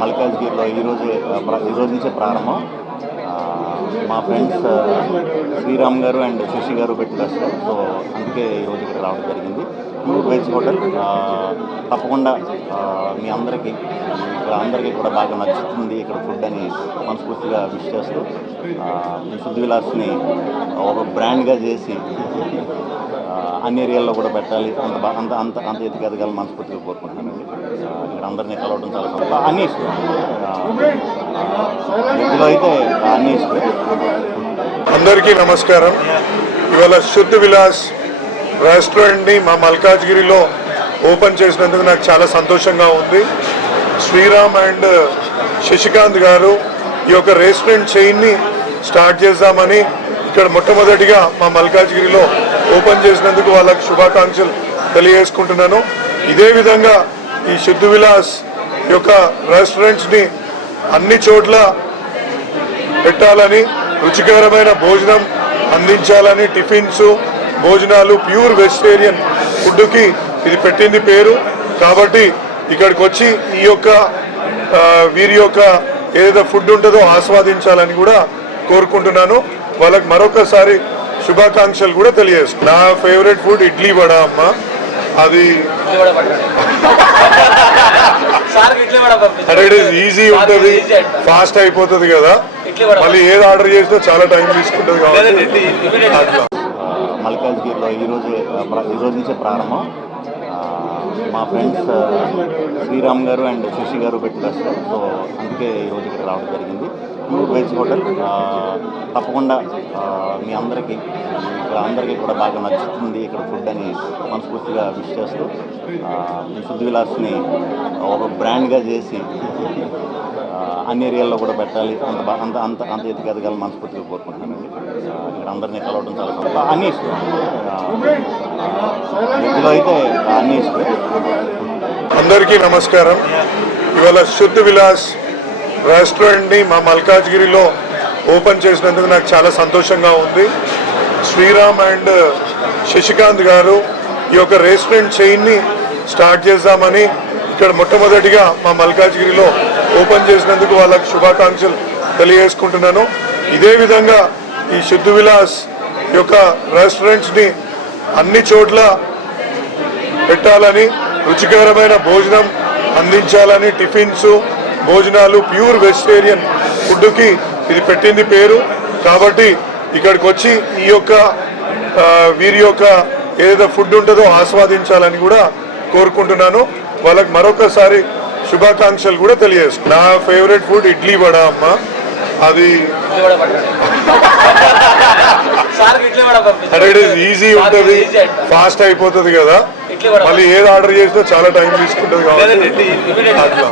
మల్కాజ్గిరిలో ఈరోజు నుంచే ప్రారంభం. మా ఫ్రెండ్స్ శ్రీరామ్ గారు అండ్ శశి గారు పెట్టిన రెస్టారెంట్. సో అందుకే ఈరోజు ఇక్కడ రావడం జరిగింది. Pure veg hotel. తప్పకుండా మీ అందరికీ కూడా బాగా నచ్చుతుంది ఇక్కడ ఫుడ్ అని మనస్ఫూర్తిగా విష్ చేస్తూ ఈ శుద్ధ విలాస్ని ఒక బ్రాండ్గా చేసి అన్ని ఏరియాల్లో కూడా పెట్టాలి, అంత ఎదిగేదగాలని మనస్ఫూర్తిగా కోరుకుంటున్నానండి. ఇక్కడ అందరినీ కలవడం చాలా అన్నీ ఇష్టం. ఇందులో అయితే అన్నీ ఇష్టం. అందరికీ నమస్కారం. ఇవాళ శుద్ధ విలాస్ రెస్టారెంట్ని మా మల్కాజ్గిరిలో ఓపెన్ చేసినందుకు నాకు చాలా సంతోషంగా ఉంది. శ్రీరామ్ అండ్ శశికాంత్ గారు ఈ యొక్క రెస్టారెంట్ చైన్ని స్టార్ట్ చేద్దామని ఇక్కడ మొట్టమొదటిగా మా మల్కాజ్గిరిలో ఓపెన్ చేసినందుకు వాళ్ళకి శుభాకాంక్షలు తెలియజేసుకుంటున్నాను. ఇదే విధంగా ఈ శుద్ధ విలాస్ యొక్క రెస్టారెంట్స్ని అన్ని చోట్ల పెట్టాలని, రుచికరమైన భోజనం అందించాలని, టిఫిన్స్ భోజనాలు ప్యూర్ వెజిటేరియన్ ఫుడ్కి ఇది పెట్టింది పేరు. కాబట్టి ఇక్కడికి వచ్చి ఈ యొక్క వీరి యొక్క ఏదైతే ఫుడ్ ఉంటుందో ఆస్వాదించాలని కూడా కోరుకుంటున్నాను. వాళ్ళకి మరొకసారి శుభాకాంక్షలు కూడా తెలియజేస్తాను. నా ఫేవరెట్ ఫుడ్ ఇడ్లీ వడ అమ్మ. అది ఈజీ ఉంటుంది, ఫాస్ట్ అయిపోతుంది కదా. మళ్ళీ ఏది ఆర్డర్ చేసినా చాలా టైం తీసుకుంటుంది కాబట్టి అట్లా. మల్కాజ్గిరిలో ఈరోజు నుంచే ప్రారంభం. మా ఫ్రెండ్స్ శ్రీరామ్ గారు అండ్ శశి గారు పెట్టిన రెస్టారెంట్. సో అందుకే ఈరోజు ఇక్కడ రావడం జరిగింది. Pure veg hotel. తప్పకుండా మీ అందరికీ కూడా బాగా నచ్చుతుంది ఇక్కడ ఫుడ్ అని మనస్ఫూర్తిగా విష్ చేస్తూ ఈ శుద్ధ విలాస్ని ఒక బ్రాండ్గా చేసి అన్ని ఏరియాల్లో కూడా పెట్టాలి, అంత ఎదిగేదగాలని మనస్ఫూర్తిగా కోరుకుంటున్నానండి. ఇక్కడ అందరినీ కలవడం చాలా అన్నీ ఇష్టం. ఇందులో అయితే అన్నీ ఇష్టం. అందరికీ నమస్కారం. ఇవాళ శుద్ధ విలాస్ రెస్టారెంట్ని మా మల్కాజ్గిరిలో ఓపెన్ చేసినందుకు నాకు చాలా సంతోషంగా ఉంది. శ్రీరామ్ అండ్ శశికాంత్ గారు ఈ యొక్క రెస్టారెంట్ చైన్ని స్టార్ట్ చేద్దామని ఇక్కడ మొట్టమొదటిగా మా మల్కాజ్గిరిలో ఓపెన్ చేసినందుకు వాళ్ళకి శుభాకాంక్షలు తెలియజేసుకుంటున్నాను. ఇదే విధంగా ఈ శుద్ధ విలాస్ యొక్క రెస్టారెంట్స్ని అన్ని చోట్ల పెట్టాలని, రుచికరమైన భోజనం అందించాలని, టిఫిన్స్ భోజనాలు ప్యూర్ వెజిటేరియన్ ఫుడ్కి ఇది పెట్టింది పేరు. కాబట్టి ఇక్కడికి వచ్చి ఈ యొక్క వీరి యొక్క ఏదైతే ఫుడ్ ఉంటుందో ఆస్వాదించాలని కూడా కోరుకుంటున్నాను. వాళ్ళకి మరొకసారి శుభాకాంక్షలు కూడా తెలియజేస్తాను. నా ఫేవరెట్ ఫుడ్ ఇడ్లీ వడ అమ్మ. అది ఈజీ ఉంటుంది, ఫాస్ట్ అయిపోతుంది కదా. మళ్ళీ ఏది ఆర్డర్ చేసినా చాలా టైం తీసుకుంటుంది కాబట్టి అట్లా.